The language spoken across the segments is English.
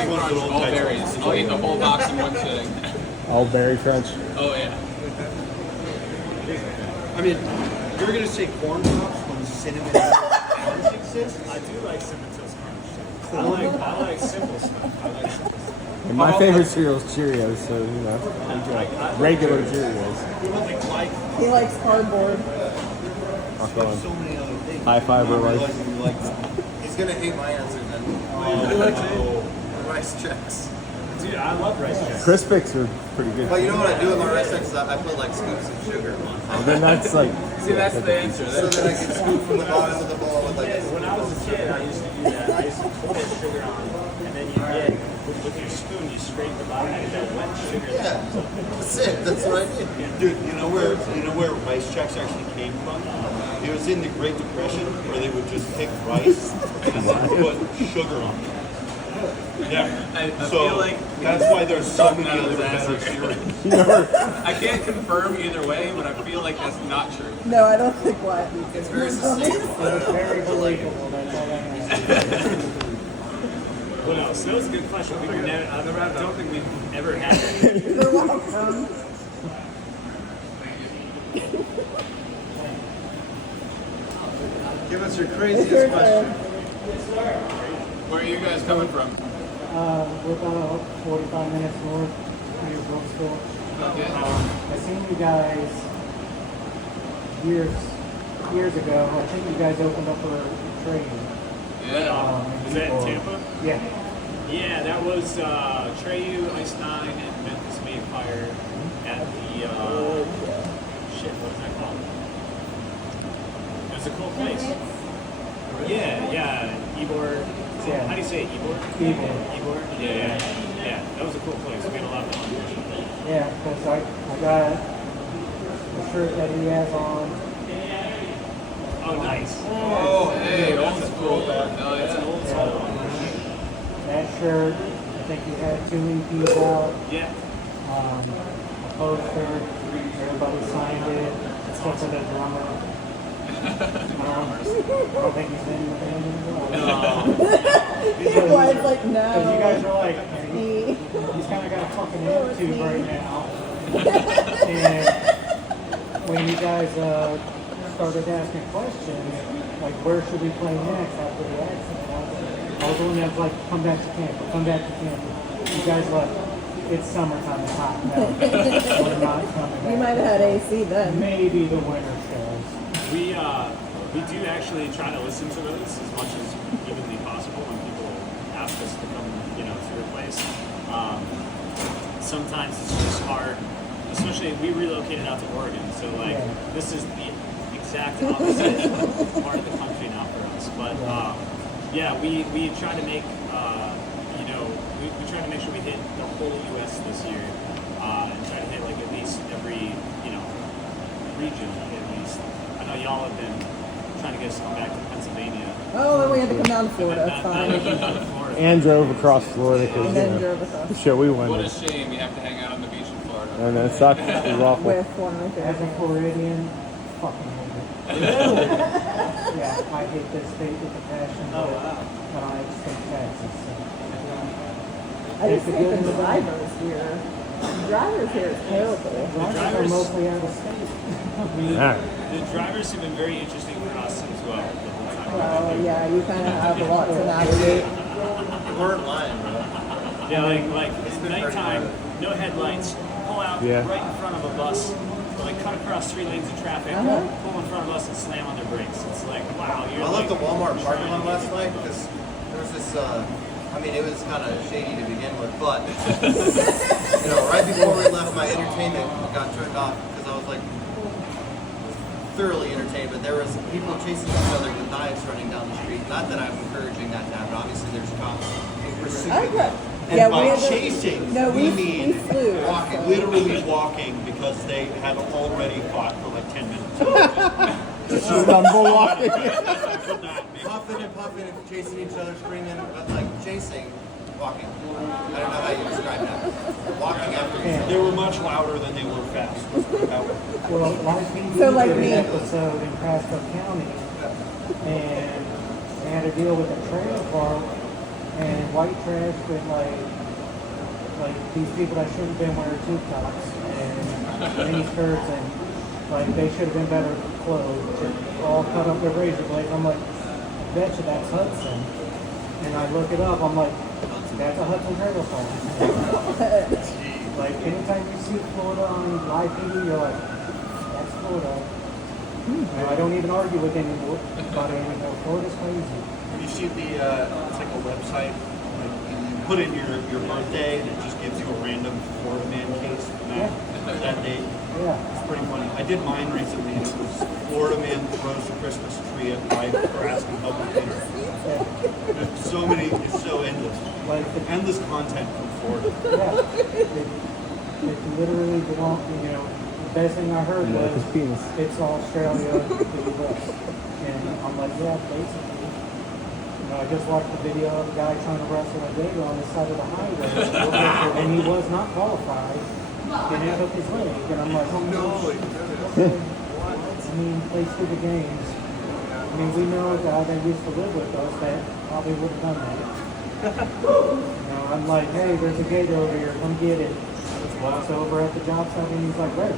Big Crunch, all berries. I'll eat the whole box in one sitting. All berry crunch. Oh yeah. I mean, you're gonna say corn pops when cinnamon crunch exists? I do like Cinnamon Toast Crunch. I like simple stuff. I like simple stuff. And my favorite cereal is Cheerios, so you know, regular Cheerios. He likes cardboard. So many other things. High fiber Realizing rice. you like that. He's gonna hate my answer then. Rice checks. Dude, I love rice cakes. Crispix are pretty good. But you know what I do with my rice checks is I put like scoops of sugar on top. And then that's like. See, that's the answer. So that I can scoop from the bottom of the bowl with like Yeah, when I was a kid, I used to do that. I used to pour sugar on, and then you get, with your spoon, you scrape the bottom and get that wet sugar. yeah, that's it. That's what I did. Dude, you know where rice checks actually came from? It was in the Great Depression where they would just pick rice and put sugar on it. Yeah. I So feel like that's why there's so something many out of other this better answer. cereals. I can't confirm either way, but I feel like that's not true. No, I don't think what. It's very sustainable. Very believable. That's all I know. Well, no, so that was a good question. I don't think we've ever had that. You're welcome. Give us your It's your craziest question. turn. Where are you guys coming from? We're about 45 minutes north of your bookstore. Okay. I seen you guys years ago. I think you guys opened up a trade. Yeah. Was that in Tampa? Yeah. Yeah, that was Treyu, Ice 9, and Memphis Mayfire at the, shit, what is that called? It was a cool place. Yeah, Ybor. Yeah. How do you say it, Ybor? Ybor. Yeah. That was a cool place. We had a lot of fun. Yeah, because I got the shirt that he has on. Oh, nice. Oh, hey, old school. No, That's an yeah. old school one. That shirt, I think you had 2 EPs out. Yeah. A poster, everybody signed it, except for the drummer. I don't think he's in the band anymore. Why it's like, no. Because you guys are like, he's kind of got a fucking attitude right now. And when you guys started asking questions, like where should we play next after the accident, I was the one that was like, come back to Tampa, come back to Tampa. You guys left. It's summertime, it's hot. No, we're not coming back. You might have had AC then. Maybe the winter shows. We do actually try to listen to those as much as humanly possible when people ask us to come, to their place. Sometimes it's just hard, especially we relocated out to Oregon, so this is the exact opposite part of the country now for us. But we try to make we try to make sure we hit the whole U.S. this year and try to hit like at least every region at least. I know y'all have been trying to get us to come back to Pennsylvania. Oh, then we had to come down to Florida. It's Not fine. even down to Florida. And drove across Florida And because then drove us the off show we What went a to. shame you have to hang out on the beach in Florida. And it sucked. It was awful. with one of my As a favorite. Floridian, fucking hate it. Yeah, I hate this state with a passion, but I hate Texas. So. I just hate the drivers here. The drivers here is terrible. Drivers are mostly out of state. Yeah. The drivers have been very interesting for us as well. The whole time. Well, yeah, you kind of have a lot to navigate. You weren't lying, bro. Yeah, like it's nighttime, no headlights, pull out Yeah. right in front of a bus, cut across 3 lanes of traffic, pull in front of us and slam on their brakes. It's like, wow, you're I left the Walmart parking trying lot to last get- night because there was this. It was kind of shady to begin with, but right before we left, my entertainment got turned off because I was like thoroughly entertained. But there was people chasing each other with knives running down the street. Not that I'm encouraging that to happen. Obviously, there's cops in pursuit. Okay. And Yeah, by we had to- chasing, No, we we mean flew. Walking. literally walking because they had already fought for like 10 minutes. Stumble walking. Puffing and chasing each other, screaming, but like chasing, walking. I don't know how you describe that. Walking after each other. They were much louder than they were fast. Well, like PD So, like did me. an episode in Pasco County, and they had to deal with a trailer park and white trash with like these people that shouldn't have been wearing tube tops and mini skirts and like they should have been better clothed. All cut up their razor blades. I'm like, I bet you that's Hudson. And I look it up. I'm like, that's a Hudson trailer park. Like anytime you see Florida on live TV, you're like, that's Florida. And I don't even argue with anymore about it anymore. Florida's crazy. You see the, it's like a website, like you put in your birthday and it just gives you a random Florida man case that date. Yeah. It's pretty funny. I did mine recently and it was Florida man throws a Christmas tree at my grass and public dinner. There's so many, it's so endless. Like Endless content from Florida. yeah. It literally belongs, you know, the best thing I heard Yeah, was his penis. it's Australia, the US. And I'm like, yeah, basically. You know, I just watched the video of a guy trying to wrestle a gator on the side of the highway, and he was not qualified, and it took his leg. And I'm like, oh no. I mean, play stupid games. I mean, we know a guy that used to live with us that probably would have done that. You know, I'm like, hey, there's a gator over here, come get it. Walks over at the job site and he's like, where?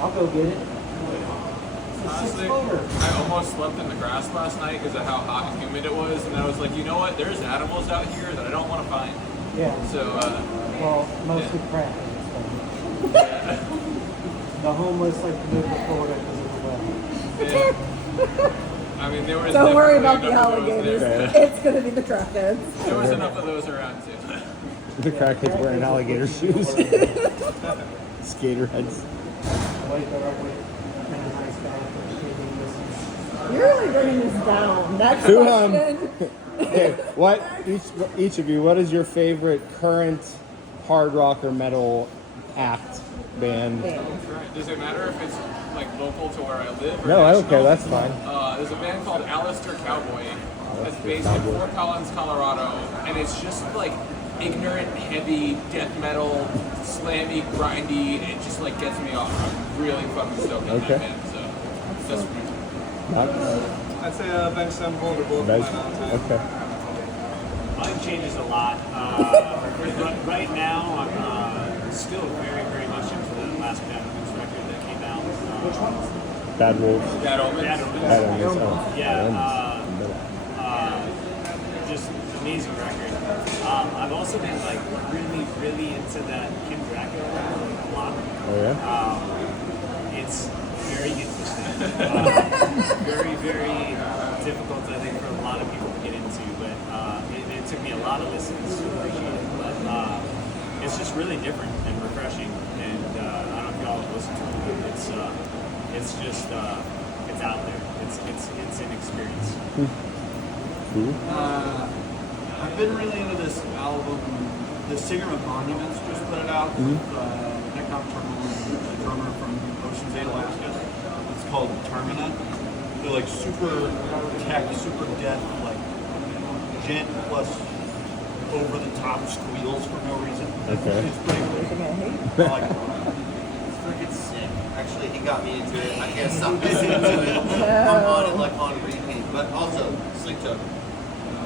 I'll go get it. Honestly, I almost slept in the grass last night because of how hot and humid it was, and I was like, you know what? There's animals out here that I don't want to find. Yeah. So, Well, mostly crap. The homeless like to move to Florida because of the weather. yeah. I mean, there was Don't worry definitely about the enough of those alligators. there. It's gonna be the crackheads. There was enough of those around too. The crackheads wearing alligator shoes. Skater heads. Wake up with a nice guy for You're really bringing this down. Next Who, question. Okay, what each of you? What is your favorite current hard rock or metal act band? Does it matter if it's like local to where I live? Or No, I don't care. national? That's fine. There's a band called Alistair Cowboy that's based in Fort Collins, Colorado, and it's just like ignorant, heavy death metal, slammy, grindy. It just like gets me off. I'm really fucking stoked on Okay. that band. So that's for me. I'd say Ben Semple, they're both Bez? mine all the time. Okay. Mine changes a lot. Right now, I'm still very, very much into the last Bad Omens record that came out. Which one? Bad Wolves. Bad Omens. Bad Omens. Bad Omens. Oh, Yeah. Omens. Just amazing record. I've also been like really, really into that Kim Dracula record a lot. Oh yeah. It's very interesting. Very, very difficult, I think, for a lot of people to get into. But it took me a lot of listens to appreciate it. But it's just really different and refreshing. And I don't know if y'all have listened to it, but it's just it's out there. It's an experience. I've been really into this album. The singer of Monuments just put it out with Nick Nocturnal, the drummer from Ocean's 8, Alaska. It's called Termina. They're like super tech, super death, like gent plus over the top squeals for no reason. Okay. It's pretty cool. Anything I hate? I like it. It's freaking sick. Actually, he got me into it. I can't stop listening to it. I'm on it like on repeat. But also, Sleep Token.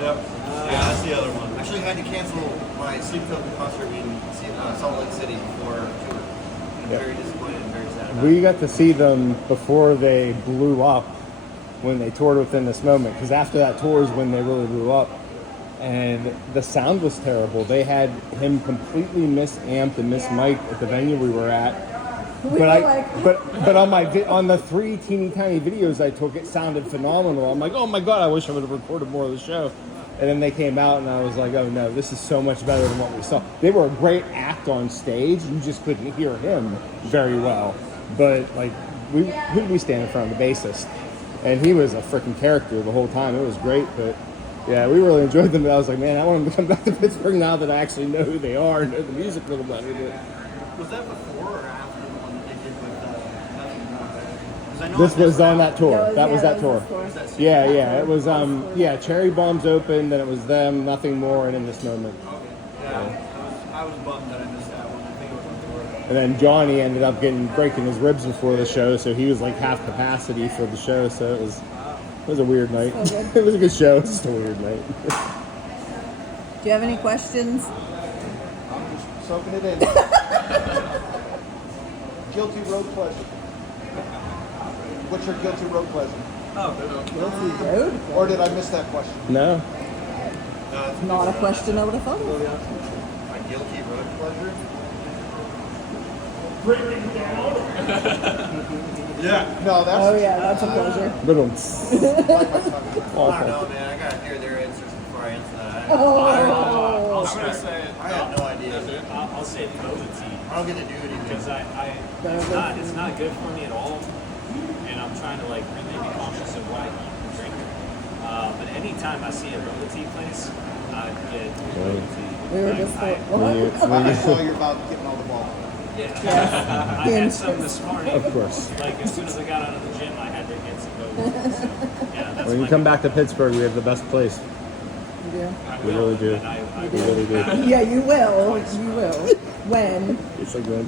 Yep. Yeah, that's the other one. Actually had to cancel my Sleep Token concert in Salt Lake City before tour. I'm Yeah. very disappointed and very sad about We it. got to see them before they blew up when they toured Within This Moment, because after that tour is when they really blew up, and the sound was terrible. They had him completely misamped and mismic'd at the venue we were at. We But were I, like, but on the 3 teeny tiny videos I took, it sounded phenomenal. I'm like, oh my god, I wish I would have recorded more of the show. And then they came out, and I was like, oh no, this is so much better than what we saw. They were a great act on stage. You just couldn't hear him very well. But like, who did we stand in front of? The bassist, and he was a freaking character the whole time. It was great, but yeah, we really enjoyed them. But I was like, man, I want them to come back to Pittsburgh now that I actually know who they are and know the music a little better. Was that before or after the one that they did with 'cause I know This was on that tour. Yeah, That was that that tour. was this tour. Yeah, it was Cherry Bombs opened, then it was them, Nothing More, and In This Moment. Yeah, I was bummed that I missed that one. I think it was on tour. And then Johnny ended up breaking his ribs before the show, so he was like half capacity for the show. So it was a weird night. So good. It was a good show. It's just a weird night. you have any questions? I'm just soaking it in. Guilty road pleasure. What's your guilty road pleasure? Guilty road? Or did I miss that question? No. Not a question I would have thought of. My guilty road pleasure? Yeah. No, that's. Oh yeah, that's a pleasure. Little. I don't know, man. I gotta hear their answers before I answer that. Oh. I'll I'm gonna start. say I have no idea. I'll say boba tea. I don't get to do anything. Because it's not good for me at all, and I'm trying to like really be conscious of what I eat and drink. But anytime I see a boba tea place, I get boba tea. We were Like, just I I saw you're about getting all the ball. I had some this morning. Of course. Like as soon as I got out of the gym, I had to get some boba. So, yeah, that's When you my- come back to Pittsburgh, we have the best place. Yeah. I We will, really do. and I We really do. Yeah, you will. You will. When? It's so good.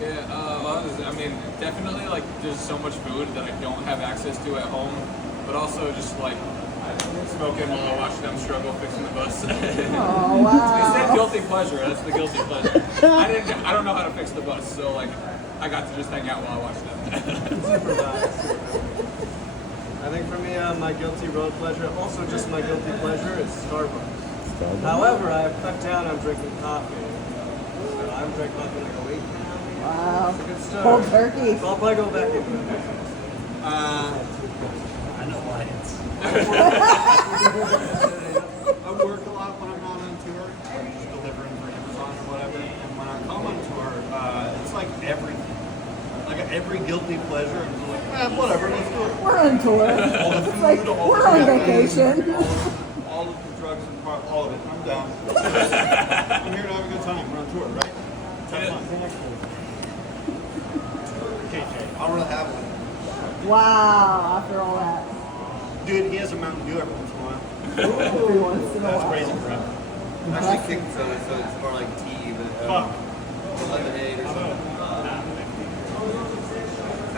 Yeah, I mean, definitely, like, there's so much food that I don't have access to at home, but also just, like, smoking while I watch them struggle fixing the bus. Oh It's that wow. guilty pleasure. That's the guilty pleasure. I don't know how to fix the bus, so, like, I got to just hang out while I watch them. I think for me, my guilty road pleasure, also just my guilty pleasure, is Starbucks. However, I have cut down on drinking coffee. So I haven't drank coffee in like a week now. Wow. It's a good start. Cold turkey. So I'll probably go back into it. I know why it's. I work a lot when I'm not on tour. I'm just delivering for Amazon or whatever. And when I come on tour, it's like everything. Like every guilty pleasure, I'm just like, whatever, let's do it. We're on tour. All the It's food, like all we're the on caffeine, vacation. all of the drugs and all of it. I'm down. I'm here to have a good time. We're on tour, right? Have fun. KJ. I don't really have one. Wow. After all that. Dude, he has a Mountain Dew every once in a while. Every once in a That's while. crazy for him. I actually kicked some, so it's more like tea, but Fuck. lemonade or something.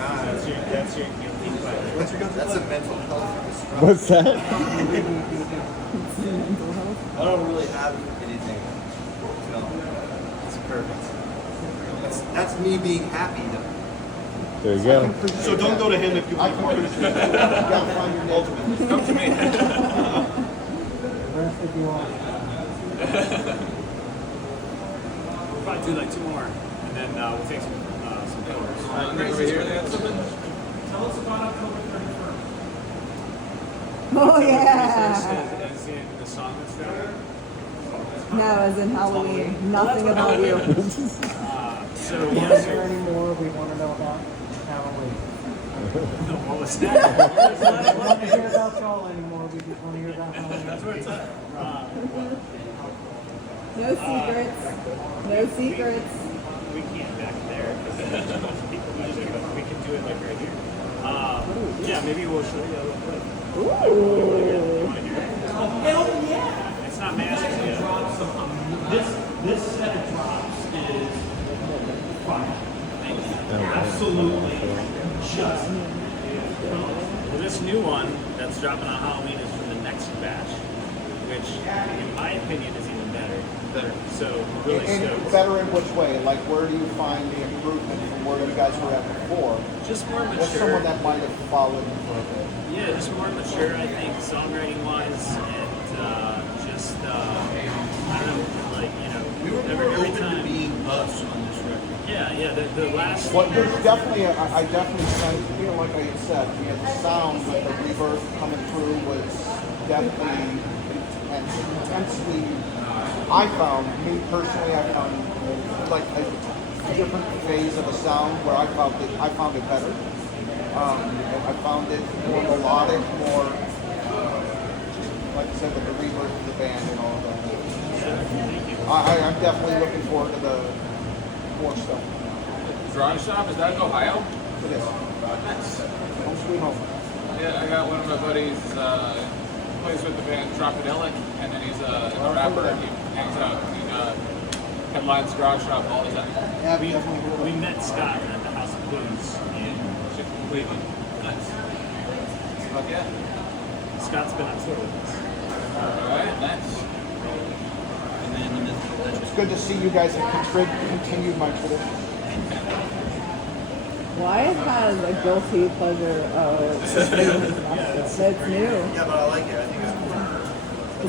That's your guilty pleasure. What's your guilty That's a pleasure? mental health destruction. What's that? I don't really have anything. No. It's perfect. That's me being happy though. There you go. So don't go to him if you I want can to. appreciate it. You gotta find your niche. Come to me. Rest if you want. We'll probably do like 2 more, and then we'll take some pillars. Over here, they had something. Oh yeah. As in the song that's there. No, as in Halloween. Nothing about you. So If you yeah, want to hear any more, we want to know about Halloween. what was that? We don't want to hear about y'all anymore. We just want to hear about Halloween. That's where it's at. No secrets. No secrets. We can't back there because there's a bunch of people back there, but we can do it like right here. Yeah, maybe we'll show you real quick. Ooh. Hell yeah! It's not magic yet. This set of drops is fire. Absolutely just. Well, this new one that's dropping on Halloween is from the next batch, which, in my opinion, is even better. So we're really And stoked. better in which way? Like, where do you find the improvement from where you guys were at before? Just more What's mature. someone that might have followed you for a bit? Yeah, just more mature, I think, songwriting wise, and just I don't know, like We were more every open to time. being us on this record. Yeah, the last. Well, there's definitely, I definitely sense, like I said, the sound with the reverb coming through was definitely intensely, I found, me personally, I found like a different phase of the sound where I found it better. I found it more melodic, more, like I said, with the reverb of the band and all of that. I'm definitely looking forward to the more stuff. Drawing shop, is that in Ohio? It is. Home sweet home. Yeah, I got one of my buddies, plays with the band Tropidelic, and then he's a rapper, and he hangs out, he headlines Garage Shop all the time. Yeah, We definitely. met Scott at the House of Blues in Cleveland. Nice. Fuck yeah. Scott's been on tour with us. Alright, nice. good to see you guys have continued my tradition. Wyatt has a guilty pleasure of that's new. Yeah, but I like it. I think it's cool.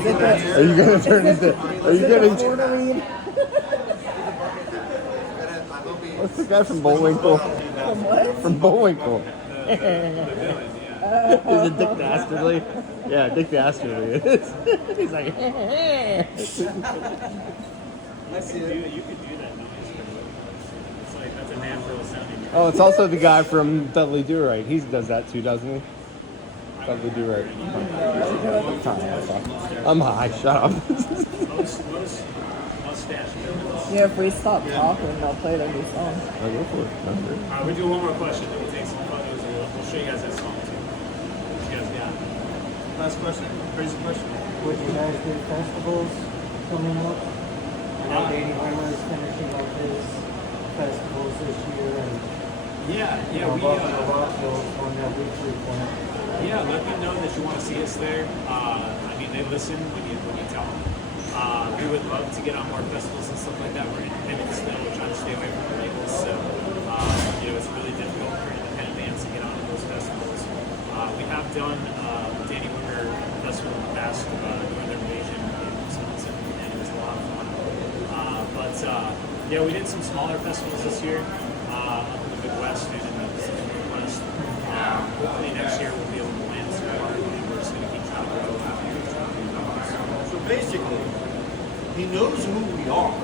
Is it the, Are you gonna turn into? Are you is it the gonna? porterweed? I hope he. What's the guy from Bullwinkle? From what? From Bullwinkle. Is it Dick Dastardly? Yeah, Dick Dastardly. He's like. You could do that noise. It's like that's a natural sounding. Oh, it's also the guy from Dudley Do-Right. He does that too, doesn't he? Dudley Do-Right. I'm high. Shut up. Most mustache builders. Yeah, if we stop talking, they'll play their new song. I'll go for it. That's good. We'll do one more question, then we'll take some photos, and we'll show you guys that song too. What you guys got? Last question. Crazy question. Would you guys do festivals coming up? I know Danny Weimer's finishing up his festivals this year, and Yeah, Buffalo Rockville's one that weekly one. yeah. Let them know that you want to see us there. I mean, they listen when you tell them. We would love to get on more festivals and stuff like that. We're independent still. We're trying to stay away from the labels, so it's really difficult for independent bands to get onto those festivals. We have done Danny Weimer Festival in the past, Northern Invasion in Wisconsin, and it was a lot of fun. We did some smaller festivals this year up in the Midwest and in the Pacific Northwest. Hopefully next year we'll be able to land some more, and we're just going to keep trying to grow out here. So basically, he knows who we are.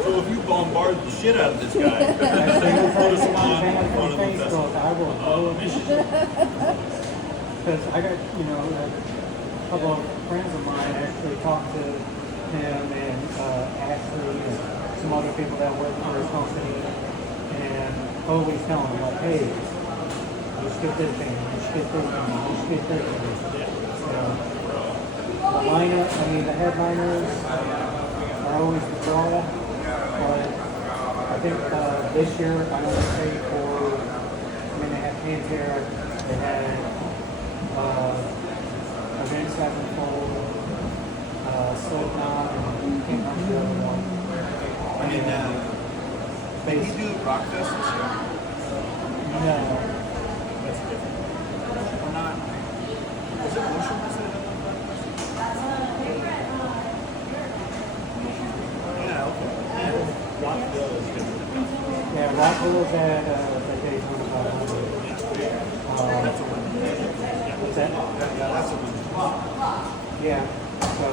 So if you bombard the shit out of this guy, put us on one of the festivals. I will follow because I got, a couple of friends of mine actually talked to him and Ashley and some other people that work for his company, and always telling him like, hey, you should get this thing, you should get this thing, you should get this thing. The lineup, the headliners are always the draw, but I think this year I want to say they had Pantera, they had Avenged Sevenfold, Slipknot, and I can't remember the other one. Did he do Rockfest this year? No. That's different. Or not? Was it Motion that said Yeah, okay. Rockville is different. Yeah, Rockville was at the day 2500. That's a win. What's that? That's a win. Yeah. So,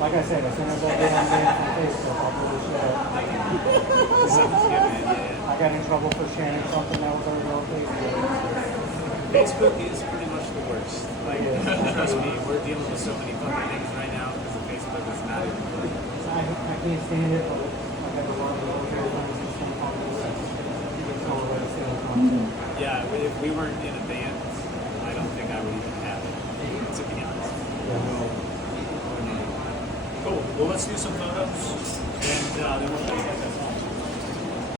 like I said, as soon as I get on Facebook, I'll put this shit up. I got in trouble for sharing something that was already on Facebook. Facebook is pretty much the worst. Like, trust me, we're dealing with so many fucking things right now because of Facebook is not even good. I can't stand it, but I got a lot of military friends and stuff on this. It's all the way to stay on. Yeah, if we weren't in a band, I don't think I would even have it, to be honest. Cool. Well, let's do some photos, and then we'll show you guys.